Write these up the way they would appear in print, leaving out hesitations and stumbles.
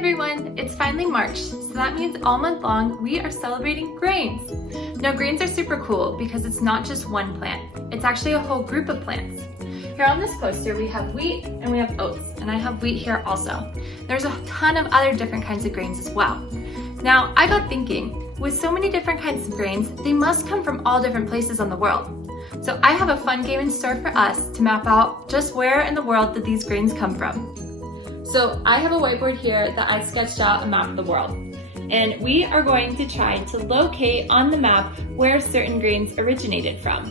everyone! It's finally March, so that means all month long we are celebrating grains. Now grains are super cool because it's not just one plant, it's actually a whole group of plants. Here on this poster we have wheat and we have oats, and I have wheat here also. There's a ton of other different kinds of grains as well. Now I got thinking, with so many different kinds of grains, they must come from all different places on the world. So I have a fun game in store for us to map out just where in the world that these grains come from. So I have a whiteboard here that I sketched out a map of the world. And we are going to try to locate on the map where certain grains originated from.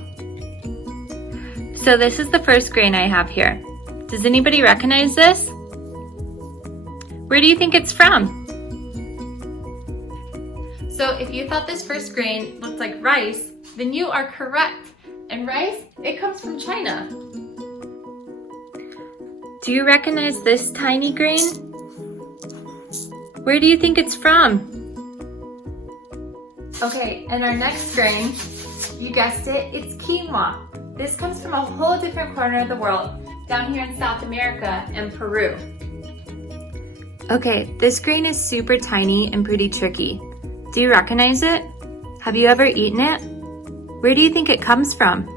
So this is the first grain I have here. Does anybody recognize this? Where do you think it's from? So if you thought this first grain looked like rice, then you are correct. And rice, it comes from China. Do you recognize this tiny grain? Where do you think it's from? Okay, and our next grain, you guessed it, it's quinoa. This comes from a whole different corner of the world, down here in South America and Peru. Okay, this grain is super tiny and pretty tricky. Do you recognize it? Have you ever eaten it? Where do you think it comes from?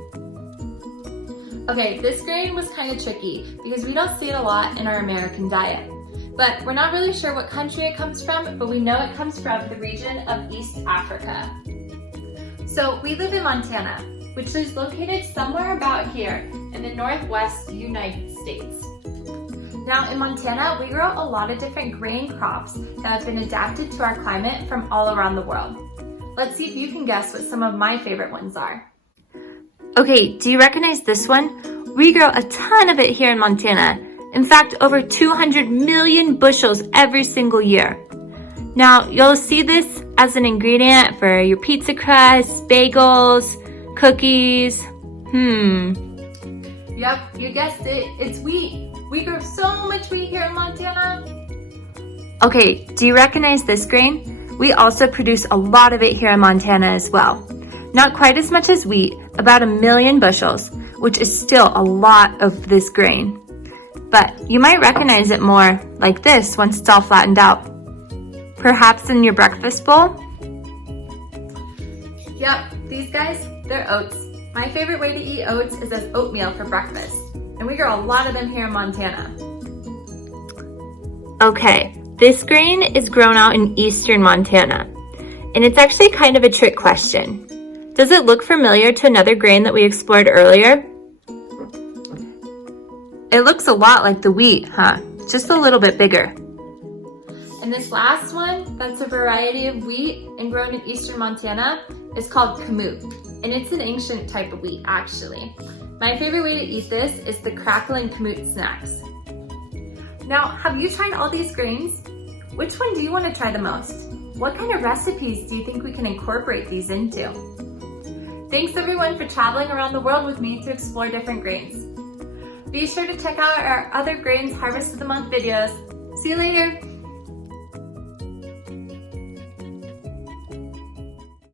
Okay, this grain was kind of tricky because we don't see it a lot in our American diet. But we're not really sure what country it comes from, but we know it comes from the region of East Africa. So we live in Montana, which is located somewhere about here in the Northwest United States. Now in Montana, we grow a lot of different grain crops that have been adapted to our climate from all around the world. Let's see if you can guess what some of my favorite ones are. Okay, do you recognize this one? We grow a ton of it here in Montana. In fact, over 200 million bushels every single year. Now, you'll see this as an ingredient for your pizza crust, bagels, cookies. Yep, you guessed it, it's wheat. We grow so much wheat here in Montana. Okay, do you recognize this grain? We also produce a lot of it here in Montana as well. Not quite as much as wheat, about 1 million bushels, which is still a lot of this grain. But you might recognize it more like this once it's all flattened out. Perhaps in your breakfast bowl? Yep, these guys, they're oats. My favorite way to eat oats is as oatmeal for breakfast. And we grow a lot of them here in Montana. Okay, this grain is grown out in eastern Montana. And it's actually kind of a trick question. Does it look familiar to another grain that we explored earlier? It looks a lot like the wheat, huh? Just a little bit bigger. And this last one, that's a variety of wheat and grown in eastern Montana, is called Kamut. And it's an ancient type of wheat, actually. My favorite way to eat this is the crackling Kamut snacks. Now, have you tried all these grains? Which one do you want to try the most? What kind of recipes do you think we can incorporate these into? Thanks everyone for traveling around the world with me to explore different grains. Be sure to check out our other Grains Harvest of the Month videos. See you later!